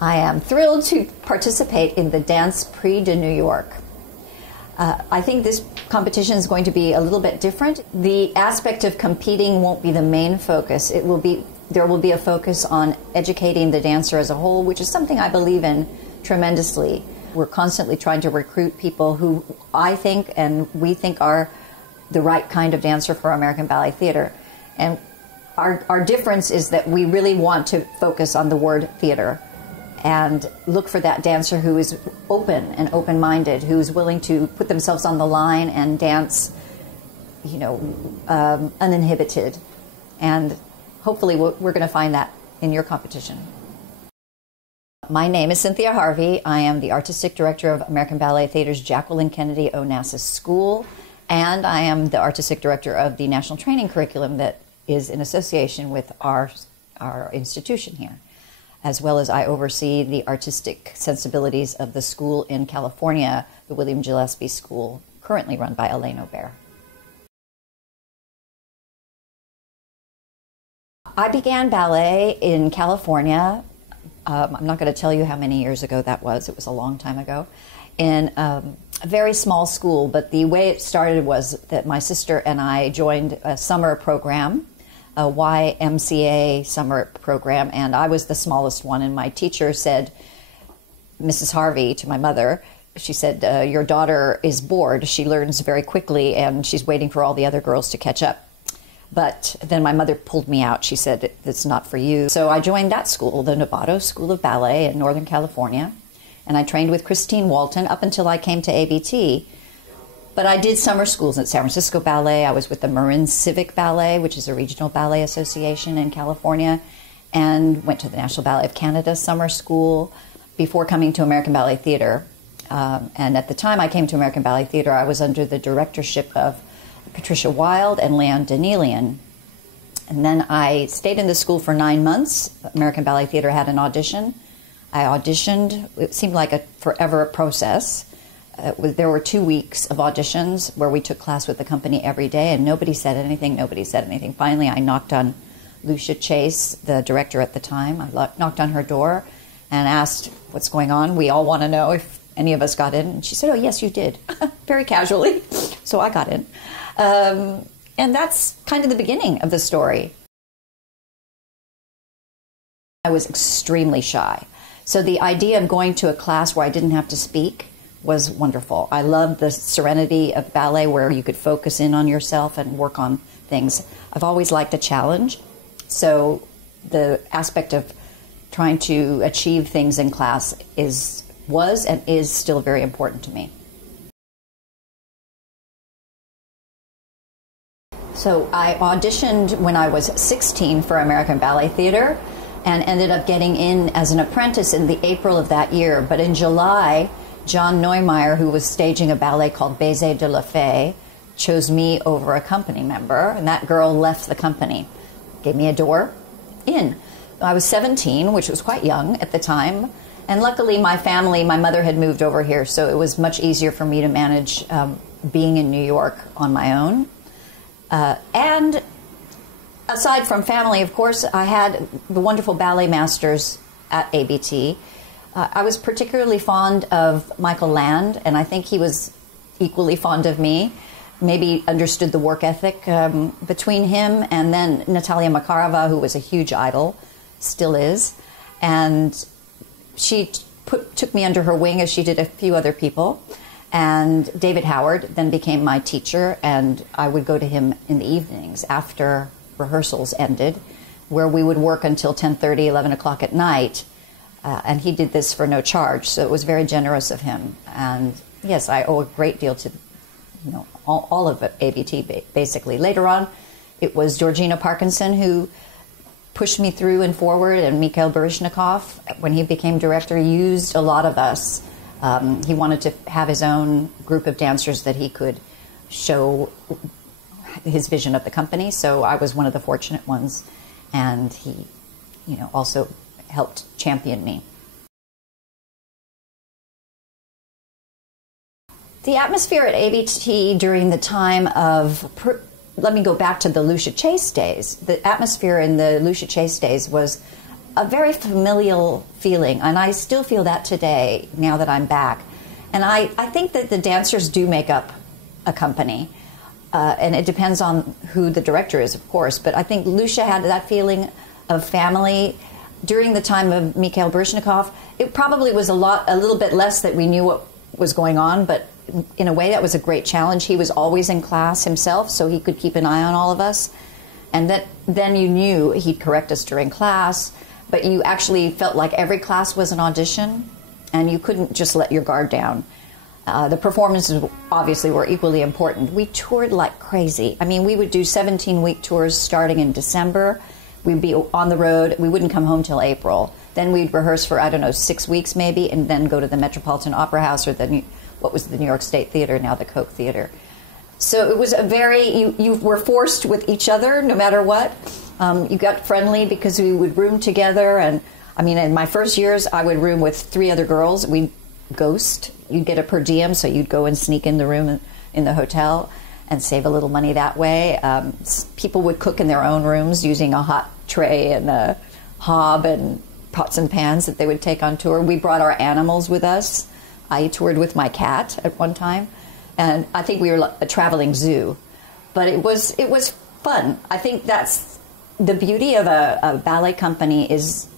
I am thrilled to participate in the Dance Prix de New York. I think this competition is going to be a little bit different. The aspect of competing won't be the main focus. There will be a focus on educating the dancer as a whole, which is something I believe in tremendously. We're constantly trying to recruit people who I think and we think are the right kind of dancer for American Ballet Theatre. And our difference is that we really want to focus on the word theater and look for that dancer who is open and open-minded, who's willing to put themselves on the line and dance, uninhibited. And hopefully we're going to find that in your competition. My name is Cynthia Harvey. I am the Artistic Director of American Ballet Theatre's Jacqueline Kennedy Onassis School, and I am the Artistic Director of the National Training Curriculum that is in association with our institution here, as well as I oversee the artistic sensibilities of the school in California, the William Gillespie School, currently run by Elaine Aubert. I began ballet in California. I'm not going to tell you how many years ago that was. It was a long time ago, in a very small school. But the way it started was that my sister and I joined a summer program, a YMCA summer program, and I was the smallest one. And my teacher said, Mrs. Harvey, to my mother, she said, your daughter is bored. She learns very quickly, and she's waiting for all the other girls to catch up. But then my mother pulled me out. She said, it's not for you. So I joined that school, the Novato School of Ballet in Northern California. And I trained with Christine Walton up until I came to ABT. But I did summer schools at San Francisco Ballet. I was with the Marin Civic Ballet, which is a regional ballet association in California, and went to the National Ballet of Canada summer school before coming to American Ballet Theatre. And at the time I came to American Ballet Theatre, I was under the directorship of Patricia Wilde and Leon Danelian. And then I stayed in the school for 9 months. American Ballet Theatre had an audition. I auditioned. It seemed like a forever process. There were 2 weeks of auditions where we took class with the company every day, and nobody said anything, nobody said anything. Finally, I knocked on Lucia Chase, the director at the time. I knocked on her door and asked, what's going on? We all want to know if any of us got in. And she said, oh, yes, you did, very casually. So I got in. And that's kind of the beginning of the story. I was extremely shy. So the idea of going to a class where I didn't have to speak was wonderful. I loved the serenity of ballet where you could focus in on yourself and work on things. I've always liked a challenge. So the aspect of trying to achieve things in class was and is still very important to me. So I auditioned when I was 16 for American Ballet Theatre and ended up getting in as an apprentice in the April of that year. But in July, John Neumeier, who was staging a ballet called Baiser de la Fée, chose me over a company member, and that girl left the company, gave me a door in. I was 17, which was quite young at the time, and luckily my family, my mother had moved over here, so it was much easier for me to manage being in New York on my own. And aside from family, of course, I had the wonderful ballet masters at ABT. I was particularly fond of Michael Land, and I think he was equally fond of me. Maybe understood the work ethic between him and then Natalia Makarova, who was a huge idol, still is. And she took me under her wing, as she did a few other people. And David Howard then became my teacher, and I would go to him in the evenings after rehearsals ended, where we would work until 10:30, 11 o'clock at night. And he did this for no charge, so it was very generous of him. And yes, I owe a great deal to all of it, ABT, basically. Later on, it was Georgina Parkinson who pushed me through and forward, and Mikhail Baryshnikov, when he became director, used a lot of us. He wanted to have his own group of dancers that he could show his vision of the company, so I was one of the fortunate ones, and he, also helped champion me. The atmosphere at ABT during the time of, let me go back to the Lucia Chase days. The atmosphere in the Lucia Chase days was a very familial feeling, and I still feel that today now that I'm back. And I think that the dancers do make up a company, and it depends on who the director is, of course, but I think Lucia had that feeling of family. During the time of Mikhail Baryshnikov, it probably was a little bit less that we knew what was going on, but in a way that was a great challenge. He was always in class himself, so he could keep an eye on all of us. And then you knew he'd correct us during class, but you actually felt like every class was an audition, and you couldn't just let your guard down. The performances obviously were equally important. We toured like crazy. I mean, we would do 17-week tours starting in December. We'd be on the road. We wouldn't come home till April. Then we'd rehearse for, I don't know, 6 weeks maybe, and then go to the Metropolitan Opera House, or what was the New York State Theater, now the Koch Theater. So it was a you were forced with each other no matter what. You got friendly because we would room together. And I mean, in my first years, I would room with 3 other girls. We'd ghost. You'd get a per diem, so you'd go and sneak in the room in the hotel and save a little money that way. People would cook in their own rooms using a hot tray and a hob and pots and pans that they would take on tour. We brought our animals with us. I toured with my cat at one time, and I think we were a traveling zoo. But it was fun. I think that's the beauty of a ballet company, is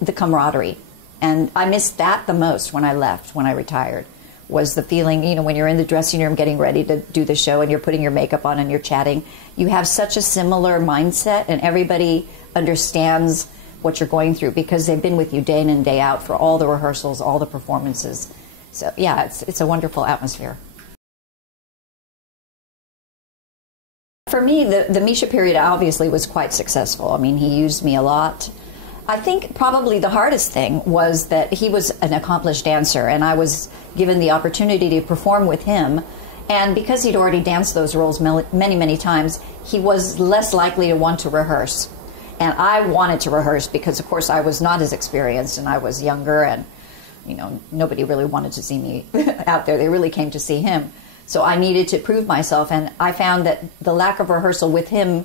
the camaraderie. And I missed that the most when I left, when I retired, was the feeling, you know, when you're in the dressing room getting ready to do the show and you're putting your makeup on and you're chatting, you have such a similar mindset, and everybody understands what you're going through because they've been with you day in and day out for all the rehearsals, all the performances. So yeah, it's a wonderful atmosphere. For me, the Misha period obviously was quite successful. I mean, he used me a lot. I think probably the hardest thing was that he was an accomplished dancer, and I was given the opportunity to perform with him. And because he'd already danced those roles many, many times, he was less likely to want to rehearse. And I wanted to rehearse because, of course, I was not as experienced and I was younger, and, you know, nobody really wanted to see me out there. They really came to see him. So I needed to prove myself, and I found that the lack of rehearsal with him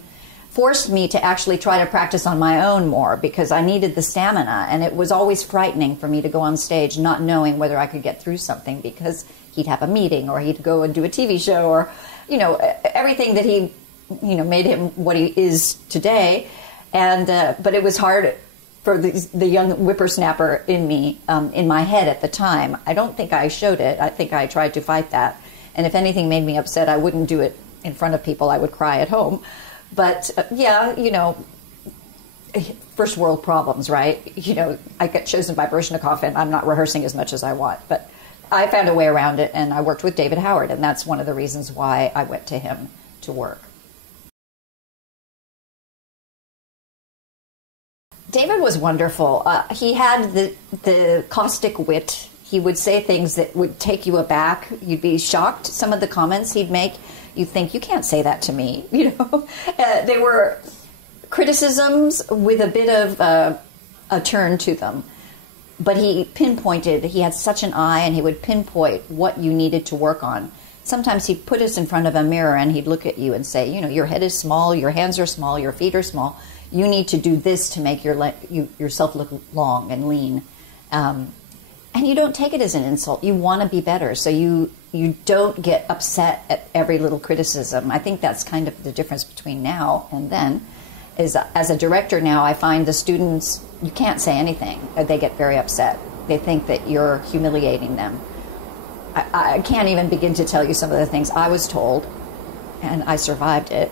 forced me to actually try to practice on my own more because I needed the stamina, and it was always frightening for me to go on stage not knowing whether I could get through something because he'd have a meeting or he'd go and do a TV show or, you know, everything that he, you know, made him what he is today. And but it was hard for the young whippersnapper in me, in my head at the time. I don't think I showed it. I think I tried to fight that. And if anything made me upset, I wouldn't do it in front of people. I would cry at home. But yeah, you know, first world problems, right? You know, I get chosen by Baryshnikov and I'm not rehearsing as much as I want. But I found a way around it, and I worked with David Howard, and that's one of the reasons why I went to him to work. David was wonderful. He had the caustic wit. He would say things that would take you aback. You'd be shocked. Some of the comments he'd make, you'd think, you can't say that to me. You know, they were criticisms with a bit of a turn to them. But he pinpointed, he had such an eye, and he would pinpoint what you needed to work on. Sometimes he'd put us in front of a mirror and he'd look at you and say, you know, your head is small, your hands are small, your feet are small. You need to do this to make yourself look long and lean. And you don't take it as an insult. You want to be better, so you don't get upset at every little criticism. I think that's kind of the difference between now and then. Is as a director now, I find the students, you can't say anything. They get very upset. They think that you're humiliating them. I can't even begin to tell you some of the things I was told, and I survived it.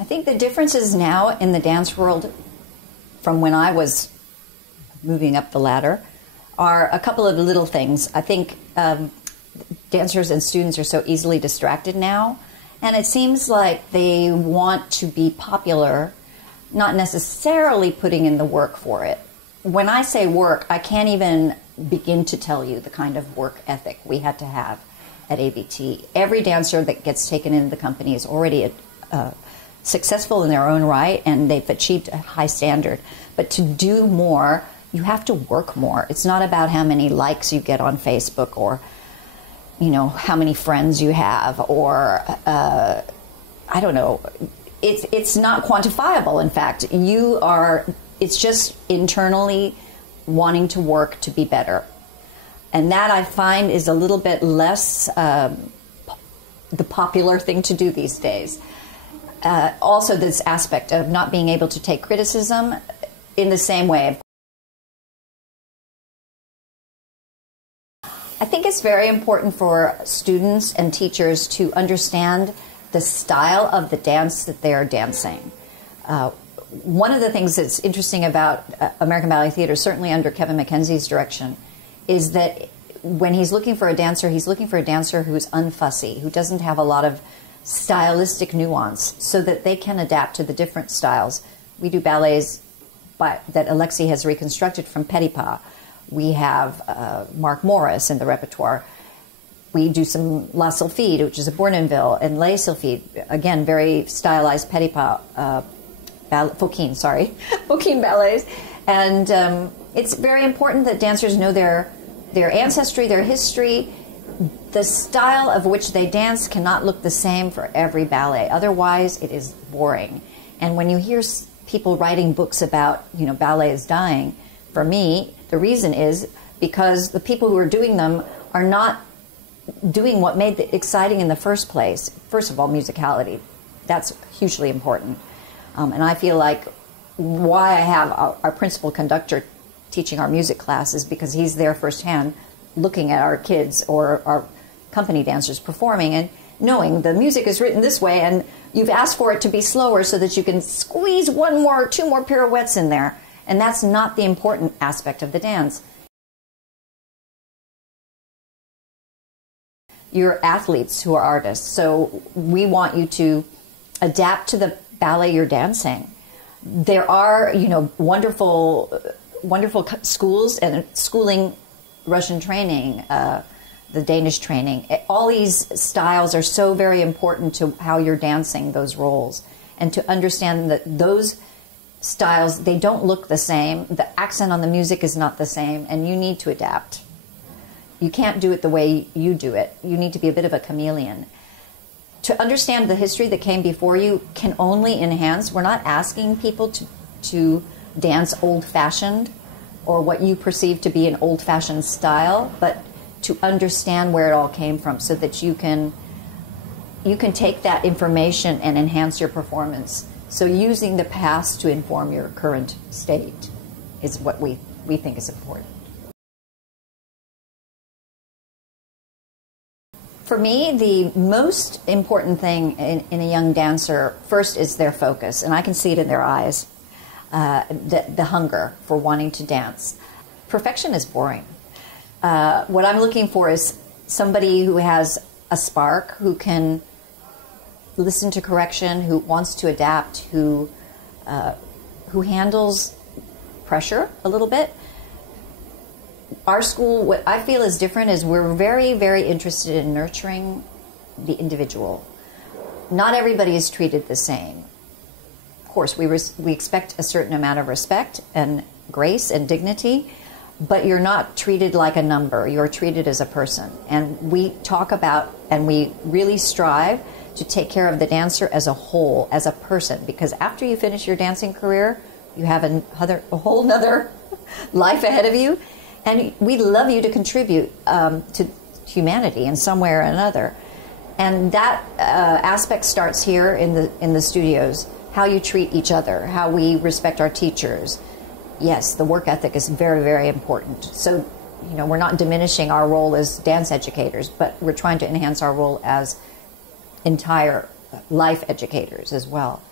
I think the differences now in the dance world from when I was moving up the ladder are a couple of little things. I think dancers and students are so easily distracted now, and it seems like they want to be popular, not necessarily putting in the work for it. When I say work, I can't even begin to tell you the kind of work ethic we had to have at ABT. Every dancer that gets taken into the company is already successful in their own right, and they've achieved a high standard. But to do more, you have to work more. It's not about how many likes you get on Facebook, or, you know, how many friends you have, or I don't know. it's not quantifiable. In fact, it's just internally wanting to work to be better. And that, I find, is a little bit less the popular thing to do these days. Also, this aspect of not being able to take criticism in the same way. I think it's very important for students and teachers to understand the style of the dance that they are dancing. One of the things that's interesting about American Ballet Theatre, certainly under Kevin Mackenzie's direction, is that when he's looking for a dancer who's unfussy, who doesn't have a lot of stylistic nuance, so that they can adapt to the different styles. We do ballets that Alexei has reconstructed from Petit Pas. We have Mark Morris in the repertoire. We do some La Sylphide, which is a Bournonville, and Les Sylphides, again, very stylized Petit Pas, Fokine, sorry, Fokine ballets. And it's very important that dancers know their ancestry, their history. The style of which they dance cannot look the same for every ballet. Otherwise, it is boring. And when you hear people writing books about, ballet is dying, for me, the reason is because the people who are doing them are not doing what made it exciting in the first place. First of all, musicality. That's hugely important. And I feel like why I have our principal conductor teaching our music class is because he's there firsthand looking at our kids or our company dancers performing and knowing the music is written this way and you've asked for it to be slower so that you can squeeze one more or two more pirouettes in there. And that's not the important aspect of the dance. You're athletes who are artists, so we want you to adapt to the ballet you're dancing. There are, wonderful schools and schooling, Russian training, the Danish training. All these styles are so very important to how you're dancing those roles, and to understand that those styles, they don't look the same. The accent on the music is not the same, and you need to adapt. You can't do it the way you do it. You need to be a bit of a chameleon. To understand the history that came before you can only enhance. We're not asking people to dance old-fashioned or what you perceive to be an old-fashioned style, but to understand where it all came from so that you can take that information and enhance your performance. So using the past to inform your current state is what we think is important. For me, the most important thing in a young dancer, first, is their focus, and I can see it in their eyes, the hunger for wanting to dance. Perfection is boring. What I'm looking for is somebody who has a spark, who can listen to correction, who wants to adapt, who handles pressure a little bit. Our school, what I feel is different is we're very, very interested in nurturing the individual. Not everybody is treated the same. Of course, we expect a certain amount of respect and grace and dignity, but you're not treated like a number. You're treated as a person. And we talk about and we really strive to take care of the dancer as a whole, as a person, because after you finish your dancing career, you have a whole nother life ahead of you. And we'd love you to contribute to humanity in some way or another. And that aspect starts here in the studios, how you treat each other, how we respect our teachers. Yes, the work ethic is very, very important. So, we're not diminishing our role as dance educators, but we're trying to enhance our role as entire life educators as well.